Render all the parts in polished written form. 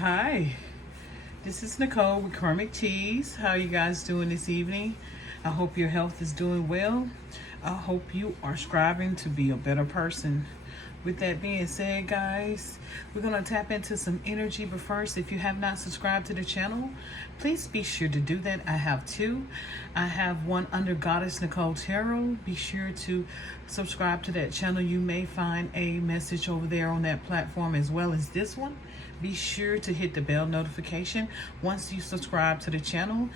Hi, this is Nicole with Karmic Teas. How are you guys doing this evening? I hope your health is doing well. I hope you are striving to be a better person. With that being said, guys, we're going to tap into some energy. But first, if you have not subscribed to the channel, please be sure to do that. I have two. I have one under Goddess Nicole Tarot. Be sure to subscribe to that channel. You may find a message over there on that platform as well as this one. Be sure to hit the bell notification once you subscribe to the channel.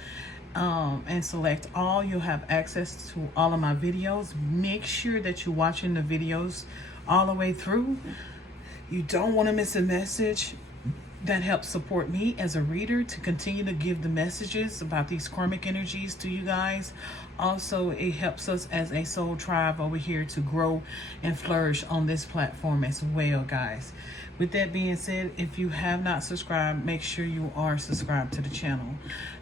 And select all. You'll have access to all of my videos. Make sure that you're watching the videos all the way through. You don't want to miss a message. That helps support me as a reader to continue to give the messages about these karmic energies to you guys. Also, it helps us as a soul tribe over here to grow and flourish on this platform as well, guys. With that being said, if you have not subscribed, make sure you are subscribed to the channel.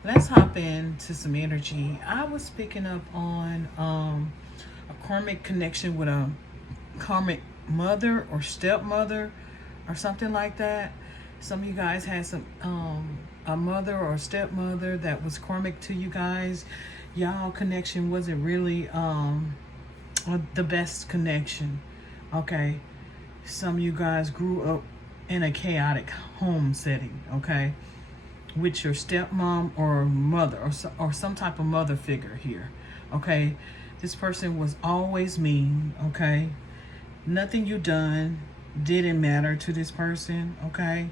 Let's hop into some energy. I was picking up on a karmic connection with a karmic mother or stepmother or something like that. Some of you guys had some a mother or stepmother that was karmic to you guys. Y'all connection wasn't really the best connection. Okay, some of you guys grew up in a chaotic home setting, okay, with your stepmom or mother or some type of mother figure here. Okay, this person was always mean. Okay, nothing you done didn't matter to this person. Okay,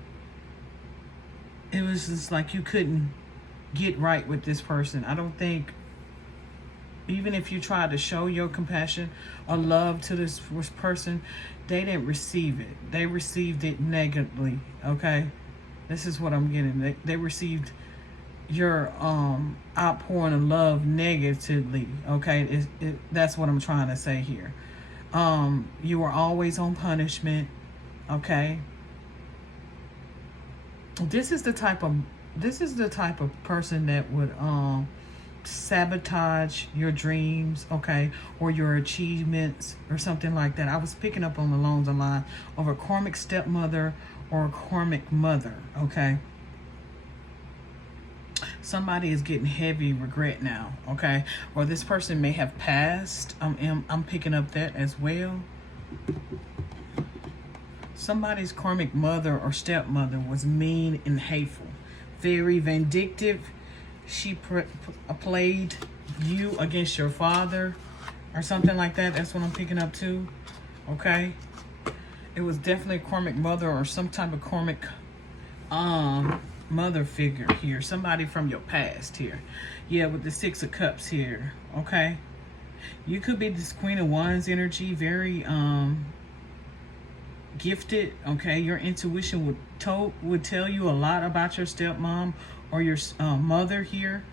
it was just like you couldn't get right with this person. I don't think, even if you tried to show your compassion or love to this person, they didn't receive it. They received it negatively. Okay, this is what I'm getting. They received your outpouring of love negatively. Okay, that's what I'm trying to say here. You were always on punishment. Okay, this is the type of person that would sabotage your dreams, okay, or your achievements or something like that. I was picking up on along the line of a karmic stepmother or a karmic mother. Okay, somebody is getting heavy regret now. Okay, or this person may have passed. I'm picking up that as well. Somebody's karmic mother or stepmother was mean and hateful, very vindictive. She played you against your father or something like that. That's what I'm picking up too. Okay, it was definitely a karmic mother or some type of karmic mother figure here. Somebody from your past here. Yeah, with the Six of Cups here. Okay, you could be this Queen of Wands energy, very gifted. Okay, your intuition would tell you a lot about your stepmom or your mother here.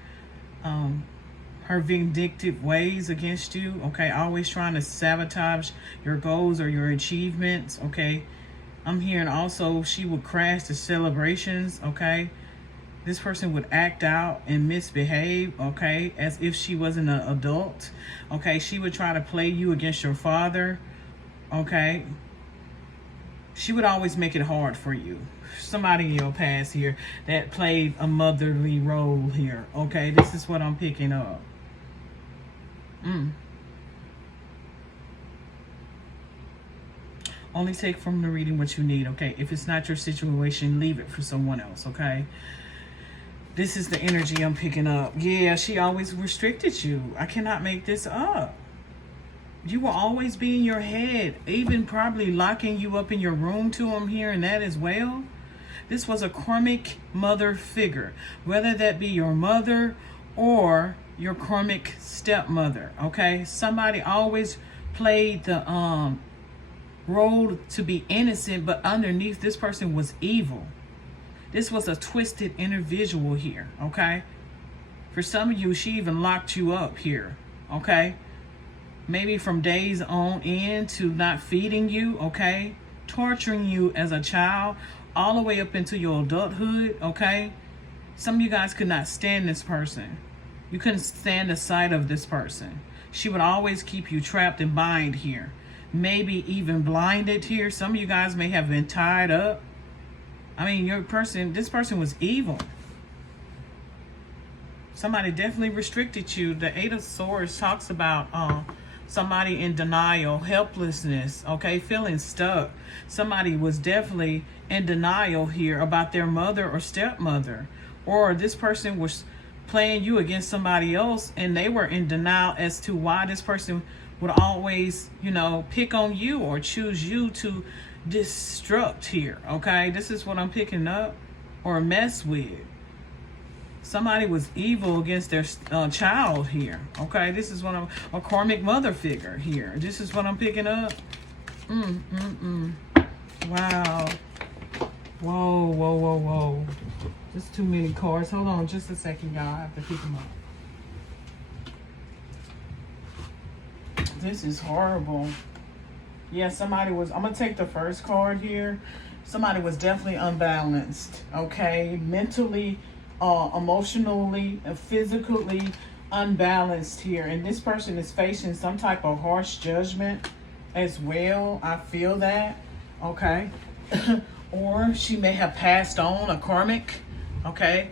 Her vindictive ways against you. Okay, always trying to sabotage your goals or your achievements. Okay, I'm hearing also she would crash the celebrations. Okay, this person would act out and misbehave. Okay, as if she wasn't an adult. Okay, she would try to play you against your father. Okay, she would always make it hard for you. Somebody in your past here that played a motherly role here. Okay, this is what I'm picking up. Only take from the reading what you need. Okay, if it's not your situation, leave it for someone else. Okay, this is the energy I'm picking up. Yeah, she always restricted you. I cannot make this up. You will always be in your head, even probably locking you up in your room too. I'm hearing that as well. This was a karmic mother figure, whether that be your mother or your karmic stepmother. Okay, somebody always played the role to be innocent, but underneath this person was evil. This was a twisted individual here. Okay, for some of you, she even locked you up here. Okay, maybe from days on end to not feeding you. Okay, torturing you as a child all the way up into your adulthood. Okay, some of you guys could not stand this person. You couldn't stand the sight of this person. She would always keep you trapped and bind here, maybe even blinded here. Some of you guys may have been tied up. I mean, this person was evil. Somebody definitely restricted you. The Eight of Swords talks about somebody in denial, helplessness, okay, feeling stuck. Somebody was definitely in denial here about their mother or stepmother. Or this person was playing you against somebody else, and they were in denial as to why this person would always, you know, pick on you or choose you to destruct here, okay? This is what I'm picking up, or mess with. Somebody was evil against their child here, okay? This is what a karmic mother figure here. This is what I'm picking up. Wow. Whoa, whoa, whoa, whoa. Just too many cards. Hold on just a second, y'all. I have to pick them up. This is horrible. Yeah, somebody was, I'm going to take the first card here. Somebody was definitely unbalanced, okay? Mentally, emotionally, and physically unbalanced here. And this person is facing some type of harsh judgment as well. I feel that, okay? Or she may have passed on a karmic, okay?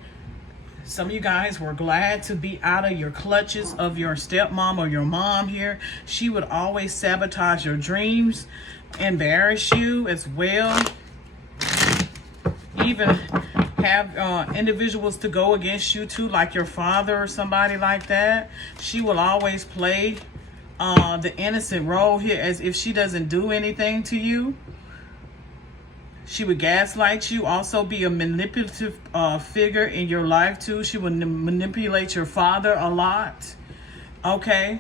Some of you guys were glad to be out of your clutches of your stepmom or your mom here. She would always sabotage your dreams, embarrass you as well. Even have individuals to go against you too, like your father or somebody like that. She will always play the innocent role here as if she doesn't do anything to you. She would gaslight you, also be a manipulative figure in your life too. She would manipulate your father a lot, okay?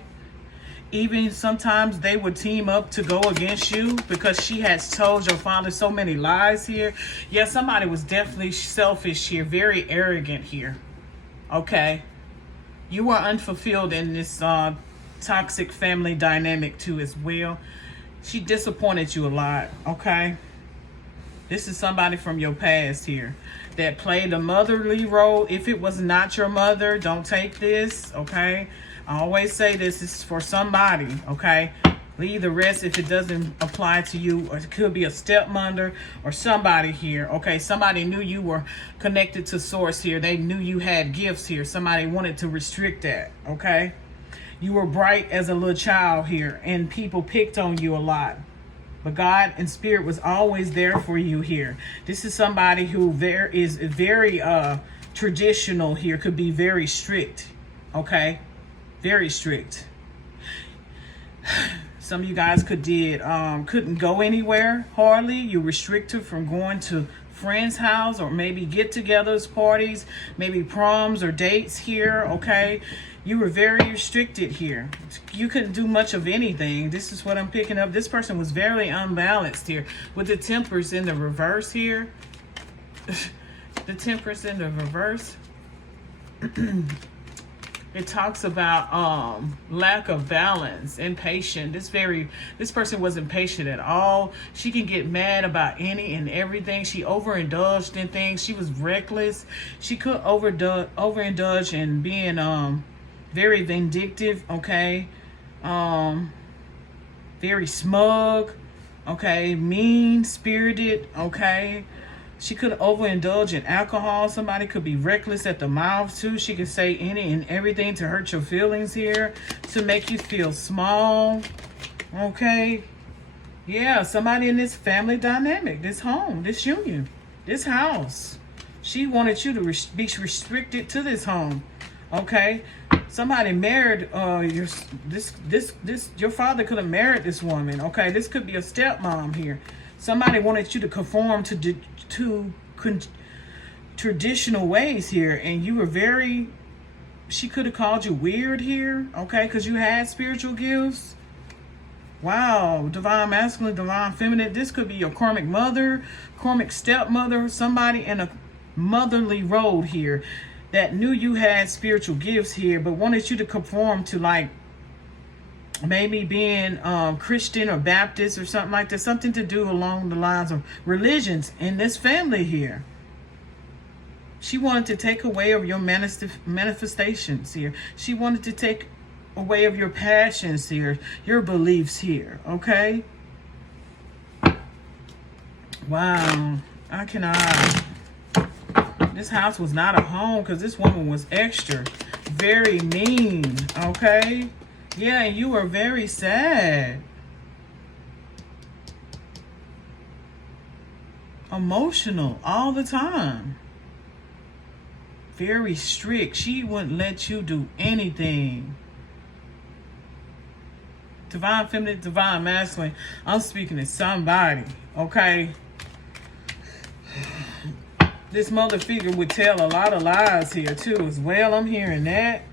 Even sometimes they would team up to go against you because she has told your father so many lies here. Yeah, somebody was definitely selfish here, very arrogant here, okay? You are unfulfilled in this toxic family dynamic too as well. She disappointed you a lot, okay? This is somebody from your past here that played a motherly role. If it was not your mother, don't take this, okay? I always say this is for somebody, okay? Leave the rest if it doesn't apply to you. Or it could be a stepmother or somebody here, okay? Somebody knew you were connected to source here. They knew you had gifts here. Somebody wanted to restrict that, okay? You were bright as a little child here, and people picked on you a lot. But God and Spirit was always there for you here. This is somebody who is very traditional here, could be very strict, okay? Very strict. Some of you guys couldn't go anywhere hardly. You restricted from going to friends' house or maybe get-togethers, parties, maybe proms or dates here, okay? You were very restricted here. You couldn't do much of anything. This is what I'm picking up. This person was very unbalanced here with the Temperance in the reverse here. The Temperance in the reverse. It talks about lack of balance, impatient. This person wasn't patient at all. She can get mad about any and everything. She overindulged in things. She was reckless. She could overindulge in being very vindictive, okay? Very smug, okay? Mean-spirited, okay? She could overindulge in alcohol. Somebody could be reckless at the mouth too. She could say any and everything to hurt your feelings here, to make you feel small, okay? Yeah, somebody in this family dynamic, this home, this union, this house. She wanted you to be restricted to this home, okay? Somebody married your father could have married this woman, okay? This could be a stepmom here. Somebody wanted you to conform to traditional ways here, and you were she could have called you weird here, okay? Because you had spiritual gifts. Wow, divine masculine, divine feminine. This could be your karmic mother, karmic stepmother, somebody in a motherly role here that knew you had spiritual gifts here, but wanted you to conform to like maybe being Christian or Baptist or something like that, something to do along the lines of religions in this family here. She wanted to take away of your manifestations here. She wanted to take away of your passions here, your beliefs here, okay? Wow. I cannot. This house was not a home because this woman was extra. Very mean, okay? Yeah, and you were very sad. Emotional all the time. Very strict. She wouldn't let you do anything. Divine feminine, divine masculine. I'm speaking to somebody, okay? This mother figure would tell a lot of lies here too as well. I'm hearing that.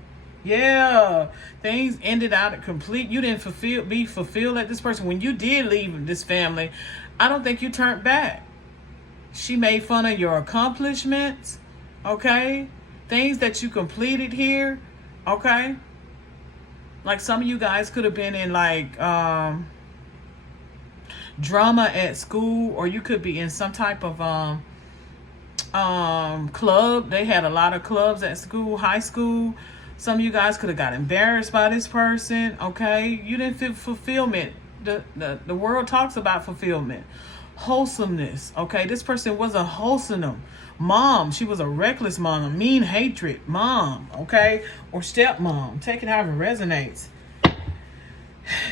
Yeah, things ended out complete. You didn't be fulfilled at this person. When you did leave this family, I don't think you turned back. She made fun of your accomplishments, okay? Things that you completed here, okay? Like some of you guys could have been in like drama at school, or you could be in some type of club. They had a lot of clubs at school, high school. Some of you guys could have got embarrassed by this person, okay? You didn't feel fulfillment. The world talks about fulfillment, wholesomeness, okay? This person was a wholesome mom. She was a reckless mom, a mean hatred mom, okay? Or stepmom. Take it however it resonates.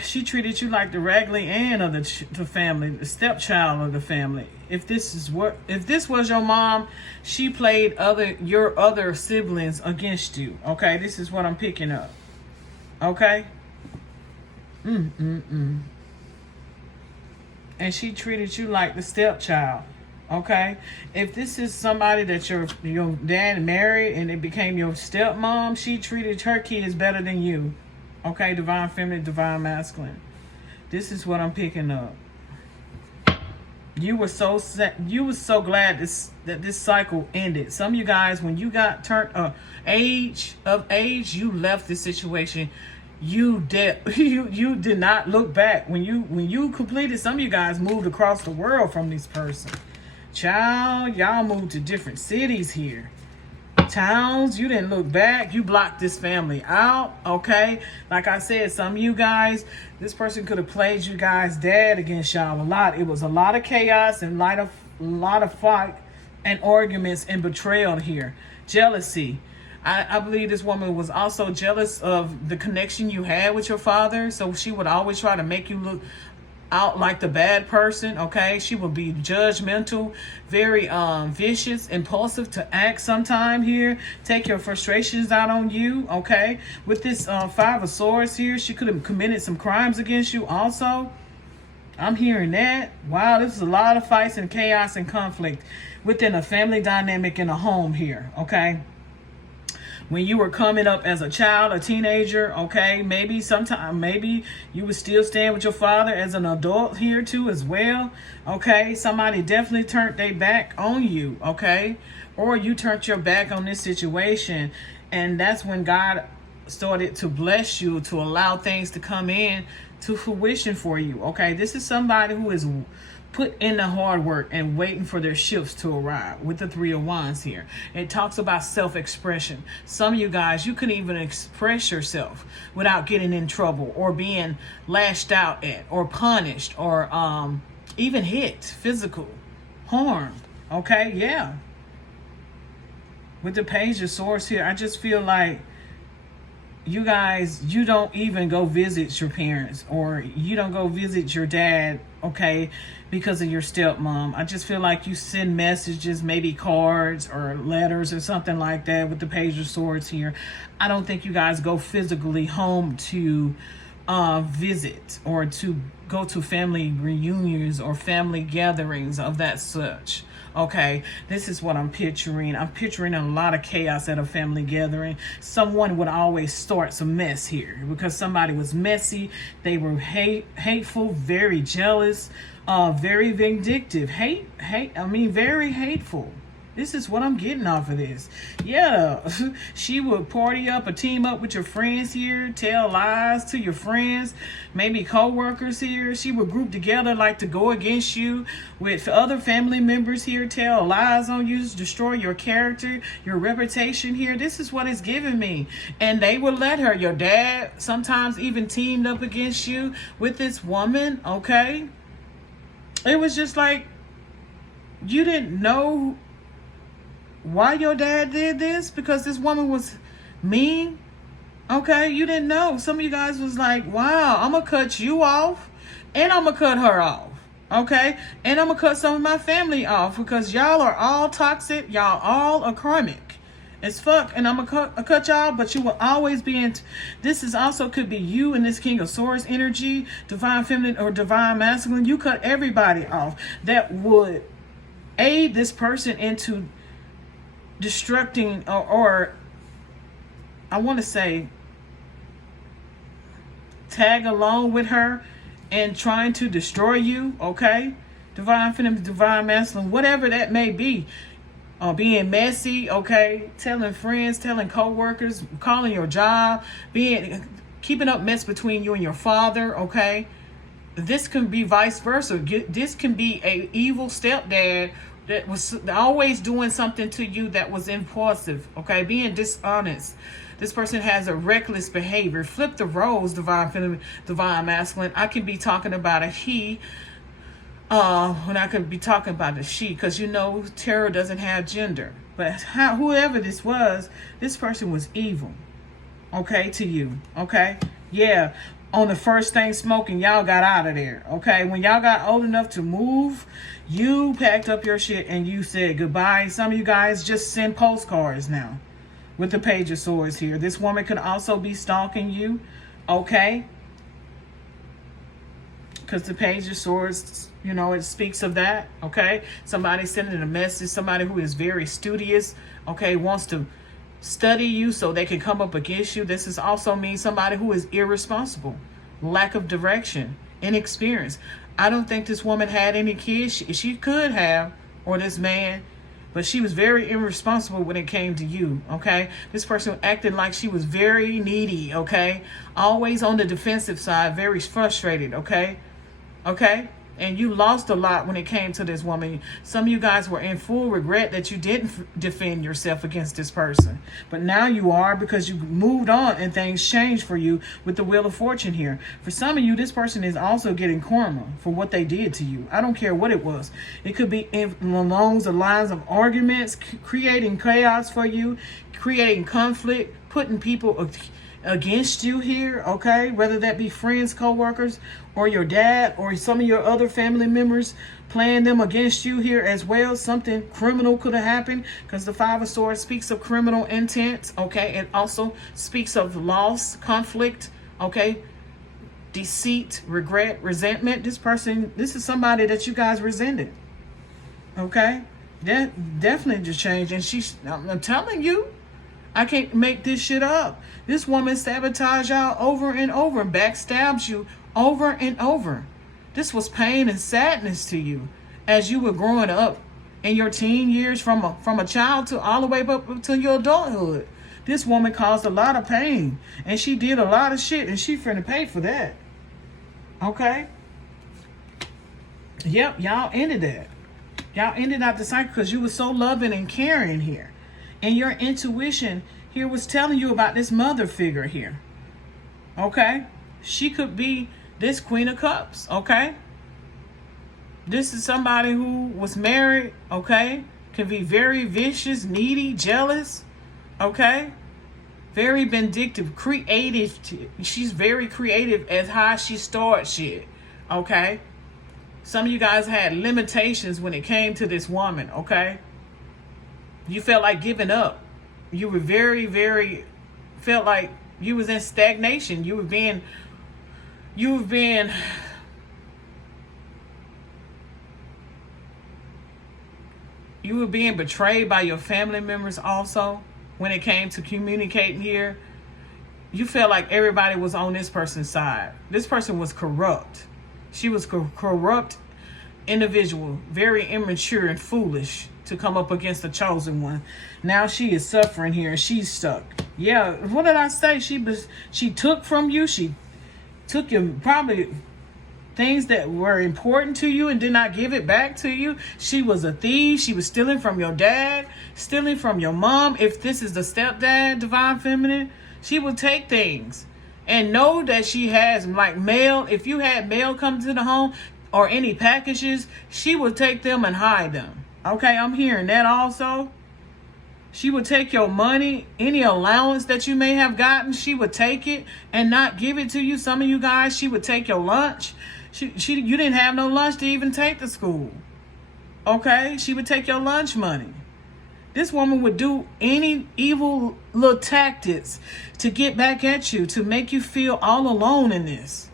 She treated you like the Raggedy Ann of the family, the stepchild of the family. If this was your mom, she played your other siblings against you. Okay, this is what I'm picking up. Okay. And she treated you like the stepchild. Okay, if this is somebody that your dad married and it became your stepmom, she treated her kids better than you. Okay, divine feminine, divine masculine. This is what I'm picking up. You were so glad that this cycle ended. Some of you guys, when you got turned age, you left this situation. You did not look back. When you completed, some of you guys moved across the world from this person. Child, y'all moved to different cities here. Towns, you didn't look back. You blocked this family out, okay? Like I said, some of you guys, this person could have played you guys' dad against y'all a lot. It was a lot of chaos and a lot of fight and arguments and betrayal here. Jealousy. I believe this woman was also jealous of the connection you had with your father, so she would always try to make you look out like the bad person, okay? She will be judgmental, very vicious, impulsive to act sometime here. Take your frustrations out on you, okay? With this Five of Swords here, she could have committed some crimes against you also. I'm hearing that. Wow, this is a lot of fights and chaos and conflict within a family dynamic in a home here, okay? When you were coming up as a child, a teenager, okay, maybe you were still staying with your father as an adult here too as well, okay? Somebody definitely turned their back on you, okay? Or you turned your back on this situation, and that's when God started to bless you, to allow things to come in to fruition for you, okay? This is somebody who is put in the hard work and waiting for their shifts to arrive with the Three of Wands here. It talks about self-expression. Some of you guys, you couldn't even express yourself without getting in trouble or being lashed out at or punished or even hit, physical, harmed. Okay, yeah. With the Page of Swords here, I just feel like you guys, you don't even go visit your parents, or you don't go visit your dad, okay, because of your stepmom. I just feel like you send messages, maybe cards or letters or something like that with the Page of Swords here. I don't think you guys go physically home to visit or to go to family reunions or family gatherings of that such. Okay, this is what I'm picturing. I'm picturing a lot of chaos at a family gathering. Someone would always start some mess here because somebody was messy. They were hateful, very jealous, very vindictive. Very hateful. This is what I'm getting off of this. Yeah, she would party up or team up with your friends here, tell lies to your friends, maybe co-workers here. She would group together like to go against you with other family members here, tell lies on you, destroy your character, your reputation here. This is what it's giving me. And they would let her. Your dad sometimes even teamed up against you with this woman, okay? It was just like, You didn't know why your dad did this? Because this woman was mean? Okay, you didn't know. Some of you guys was like, wow, I'm going to cut you off and I'm going to cut her off. Okay, and I'm going to cut some of my family off because y'all are all toxic. Y'all all are karmic as fuck, and I'm going to cut y'all, but you will always be in. This is also could be you in this King of Swords energy, divine feminine or divine masculine. You cut everybody off that would aid this person into destructing or I want to say tag along with her and trying to destroy you. Okay, divine feminine, divine masculine, whatever that may be. Being messy, okay, telling friends, telling co-workers, calling your job, keeping up mess between you and your father, okay. This can be vice versa. This can be a evil stepdad that was always doing something to you that was impulsive, okay, being dishonest. This person has a reckless behavior. Flip the roles, divine feminine, divine masculine. I can be talking about a he when I could be talking about a she, because you know tarot doesn't have gender. But whoever this was, this person was evil, okay, to you, okay? Yeah, on the first thing smoking, y'all got out of there, okay? When y'all got old enough to move, you packed up your shit and you said goodbye. Some of you guys just send postcards now with the Page of Swords here. This woman could also be stalking you, okay? Because the Page of Swords, you know, it speaks of that, okay? Somebody sending a message, somebody who is very studious, okay, wants to study you so they can come up against you. This is also means somebody who is irresponsible, lack of direction, inexperience. I don't think this woman had any kids. She could have, or this man, but she was very irresponsible when it came to you, okay? This person acted like she was very needy, okay? Always on the defensive side, very frustrated, okay? Okay? And you lost a lot when it came to this woman. Some of you guys were in full regret that you didn't defend yourself against this person. But now you are, because you moved on and things changed for you with the Wheel of Fortune here. For some of you, this person is also getting karma for what they did to you. I don't care what it was. It could be along the lines of arguments, creating chaos for you, creating conflict, putting people against you here, okay? Whether that be friends, co-workers, or your dad, or some of your other family members, playing them against you here as well. Something criminal could have happened, because the Five of Swords speaks of criminal intent, okay? It also speaks of loss, conflict, okay? Deceit, regret, resentment. This is somebody that you guys resented, okay? That definitely just changed. And I'm telling you, I can't make this shit up. This woman sabotaged y'all over and over, backstabs you over and over. This was pain and sadness to you as you were growing up in your teen years, from a child to all the way up to your adulthood. This woman caused a lot of pain, and she did a lot of shit, and she finna pay for that. Okay? Yep, y'all ended that. Y'all ended out the cycle because you were so loving and caring here. And your intuition here was telling you about this mother figure here. Okay? She could be this Queen of Cups. Okay? This is somebody who was married. Okay? Can be very vicious, needy, jealous. Okay? Very vindictive, creative. She's very creative as how she starts shit. Okay? Some of you guys had limitations when it came to this woman. Okay? You felt like giving up. You were felt like you was in stagnation. You were being betrayed by your family members also when it came to communicating here. You felt like everybody was on this person's side. This person was corrupt. She was corrupt individual, very immature and foolish to come up against the chosen one. Now she is suffering here and she's stuck. Yeah, what did I say? She took from you. She took your probably things that were important to you and did not give it back to you. She was a thief. She was stealing from your dad, stealing from your mom. If this is the stepdad, divine feminine, she will take things and know that she has like mail. If you had mail come to the home or any packages, she would take them and hide them. Okay, I'm hearing that also. She would take your money, any allowance that you may have gotten, she would take it and not give it to you. Some of you guys, she would take your lunch. You didn't have no lunch to even take to school. Okay, she would take your lunch money. This woman would do any evil little tactics to get back at you, to make you feel all alone in this.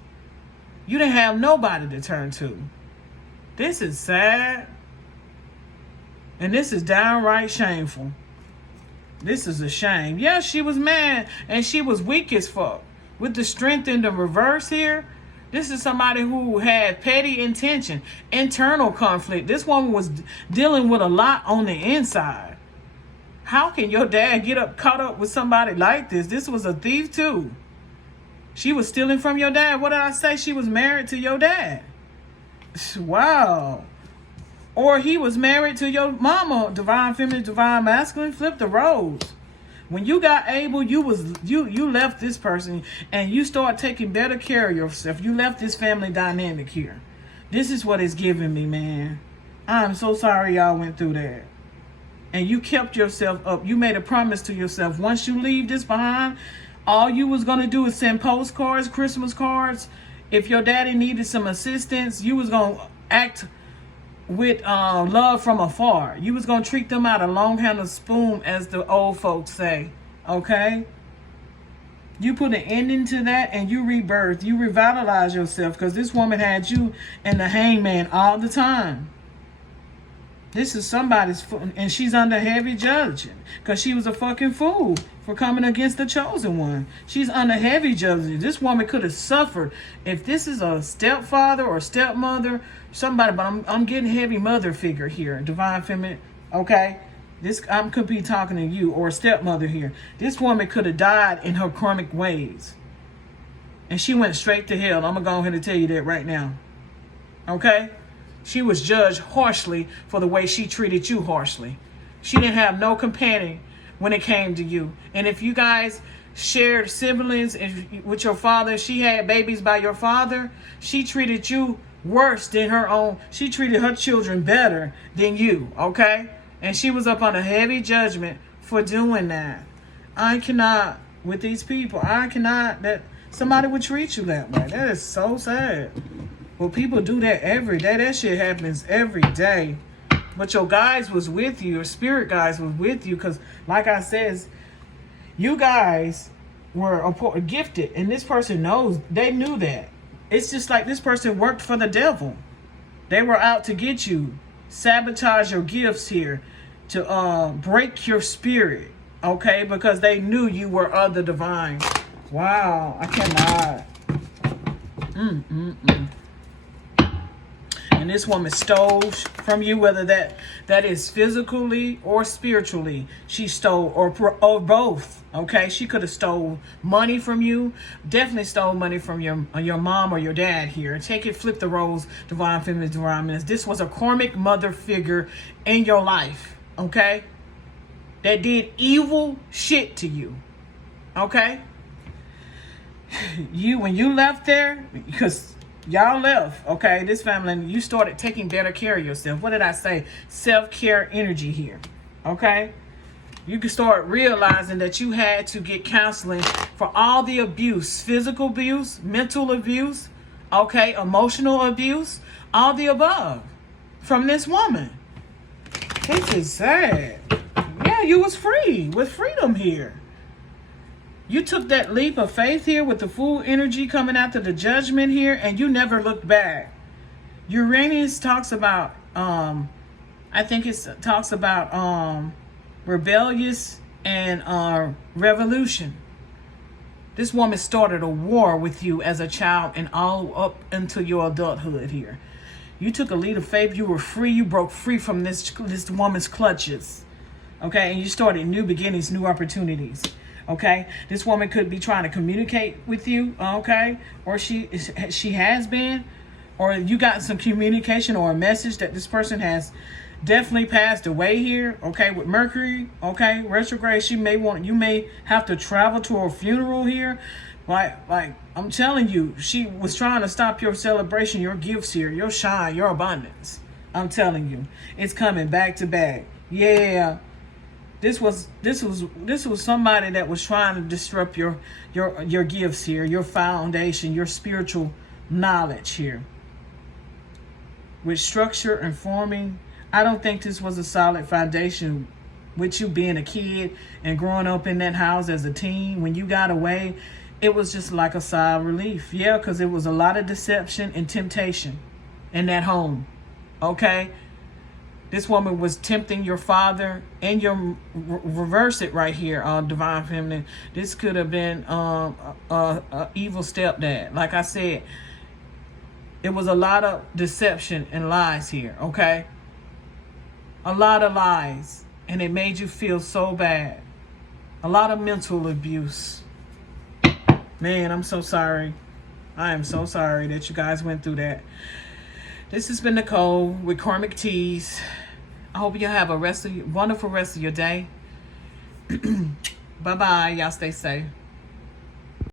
You didn't have nobody to turn to. This is sad. And this is downright shameful. This is a shame. Yeah, she was mad and she was weak as fuck. With the strength in the reverse here, this is somebody who had petty intention, internal conflict. This woman was dealing with a lot on the inside. How can your dad get caught up with somebody like this? This was a thief too. She was stealing from your dad. What did I say? She was married to your dad. Wow. Or he was married to your mama, divine feminine, divine masculine. Flip the roles. When you got able, you left this person and you start taking better care of yourself. You left this family dynamic here. This is what it's giving me, man. I'm so sorry y'all went through that. And you kept yourself up. You made a promise to yourself. Once you leave this behind, all you was going to do is send postcards, Christmas cards. If your daddy needed some assistance, you was going to act with love from afar. You was gonna treat them out a long-handled spoon, as the old folks say. Okay, you put an ending to that and you rebirth. You revitalize yourself, because this woman had you in the hangman all the time. This is somebody's foot, and she's under heavy judging because she was a fucking fool for coming against the chosen one. She's under heavy judging. This woman could have suffered. If this is a stepfather or stepmother, somebody, but I'm getting heavy mother figure here, divine feminine. Okay, this I could be talking to you or a stepmother here. This woman could have died in her karmic ways, and she went straight to hell. I'm gonna go ahead and tell you that right now. Okay. She was judged harshly for the way she treated you harshly. She didn't have no companion when it came to you. And if you guys shared siblings with your father, she had babies by your father, she treated you worse than her own. She treated her children better than you, okay? And she was up on a heavy judgment for doing that. I cannot, with these people, I cannot that somebody would treat you that way. That is so sad. Well, people do that every day. That shit happens every day. But your guys was with you. Your spirit guys was with you. Because, like I says, you guys were gifted. And this person knows. They knew that. It's just like this person worked for the devil. They were out to get you. Sabotage your gifts here. To break your spirit. Okay? Because they knew you were of the divine. Wow. I cannot. And this woman stole from you, whether that is physically or spiritually. She stole, or both. Okay, she could have stole money from you. Definitely stole money from your mom or your dad here. Take it, flip the roles, divine feminine, divine masculine. This was a karmic mother figure in your life. Okay, that did evil shit to you. Okay, when you left there, because y'all left, okay, this family, and you started taking better care of yourself. What did I say? Self-care energy here, okay? You can start realizing that you had to get counseling for all the abuse, physical abuse, mental abuse, okay, emotional abuse, all the above from this woman. This is sad. Yeah, you was free, with freedom here. You took that leap of faith here with the full energy coming after the judgment here, and you never looked back. Uranus talks about, I think it talks about rebellious and revolution. This woman started a war with you as a child and all up until your adulthood here. You took a leap of faith. You were free. You broke free from this woman's clutches. Okay, and you started new beginnings, new opportunities. Okay, this woman could be trying to communicate with you, okay, or she has been, or you got some communication or a message that this person has definitely passed away here, okay, with Mercury, okay, retrograde. You may have to travel to her funeral here. Like I'm telling you, she was trying to stop your celebration, your gifts here, your shine, your abundance. I'm telling you, it's coming back to back. Yeah. This was somebody that was trying to disrupt your gifts here, your foundation, your spiritual knowledge here. With structure and forming, I don't think this was a solid foundation. With you being a kid and growing up in that house as a teen, when you got away, it was just like a sigh of relief. Yeah, because it was a lot of deception and temptation in that home. Okay? This woman was tempting your father, and your reverse it right here, divine feminine. This could have been a evil stepdad. Like I said, it was a lot of deception and lies here, okay? A lot of lies, and it made you feel so bad. A lot of mental abuse. Man, I'm so sorry. I am so sorry that you guys went through that. This has been Nicole with Karmic Teas. I hope you have a wonderful rest of your day. Bye-bye. Y'all stay safe.